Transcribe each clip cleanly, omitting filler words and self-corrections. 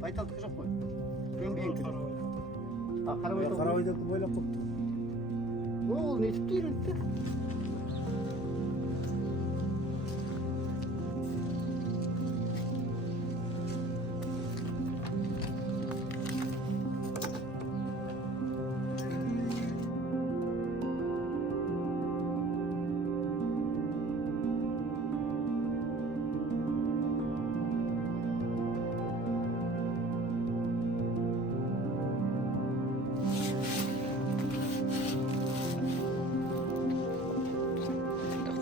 Байталдікі жоқ қой. Еңбек. Қарабайдың бойлап қойыпты. Ол нетіп үйренді.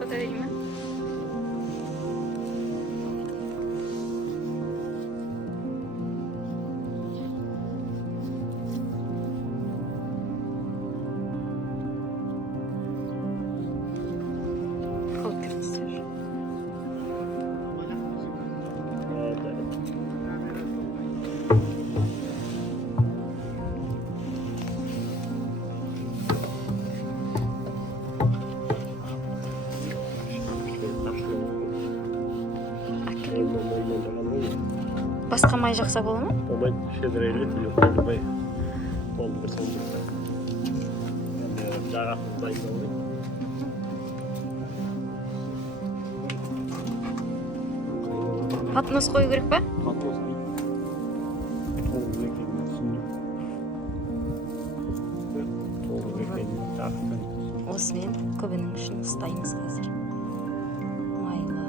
Değil mi? Басқа май жақса бола ма? Болмайды, шедірейлі, болмай. Болды бір соң жүрді. Жағасын дайындалды. Патмос қою керек па? Патмос қой. Толғы екенін түсіндім. Толғы екенін жақсын. Осымен көбінің үшін ұстаймыз қазір. Майлы.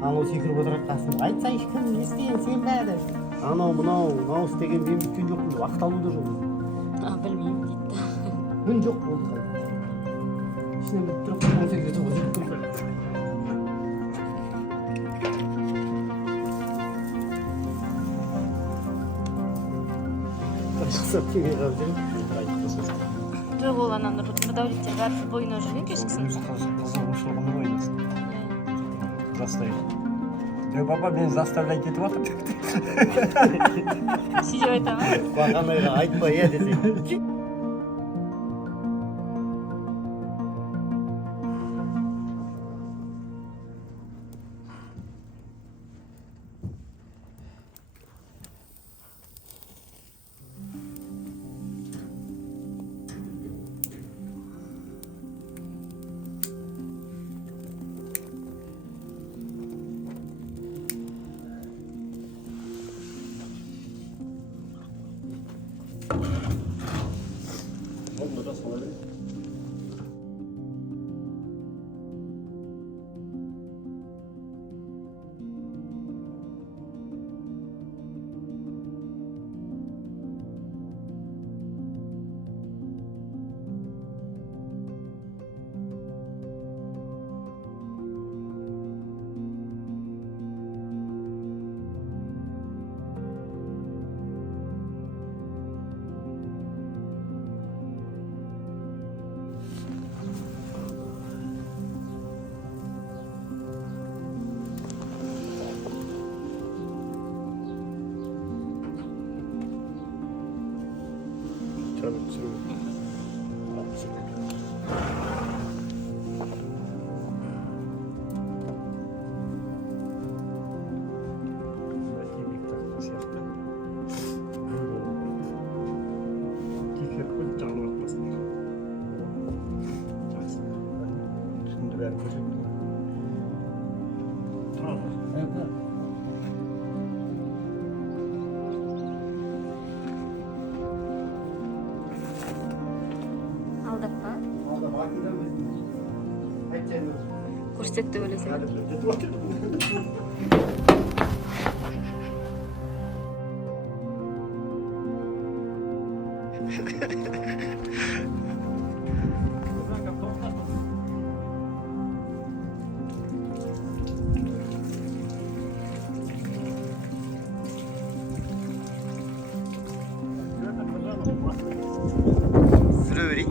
Анау секіріп отырады қасым. Айтсайшы кім не істейін сен бәрі. Анау мынау істеген мен бүткен жоқпын деп ақталу да жоқ. Білмеймін дейді. Үн жоқ болды. Ішінен біліп тұрып 18-де тоғыз жүріп қойды. Шықсап кеме қалып жүріп. Жоқ, ол анан Нұрдәулеттер бәрі бойына жүрген кешкісін. Қызығушылығымды ойнайсың. Заставить. Папа мені заставлять етіп отыр. Сөйтіп айта ма? Бағанайға айтпа иә десең. Olmadı da sonra. Çabuk sürüyor. Şimdi ver koşun. Tamam. Evet. Алдық па? Алда бақида өзің. Айтсайын өзің. Көрсетті өлесең. Сүре берейін.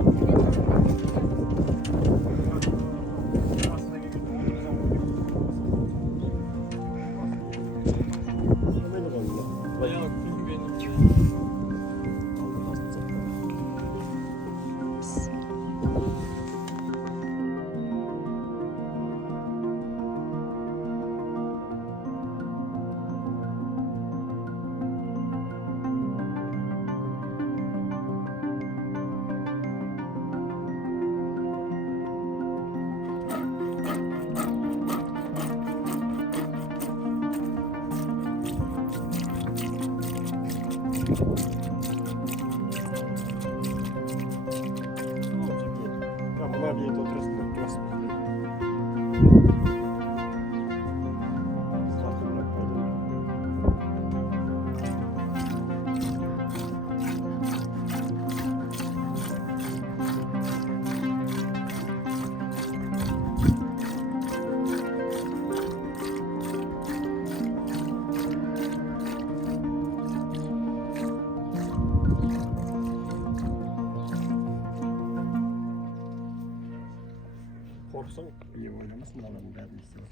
Korksan İyi oynamasın adamın derdini istemez.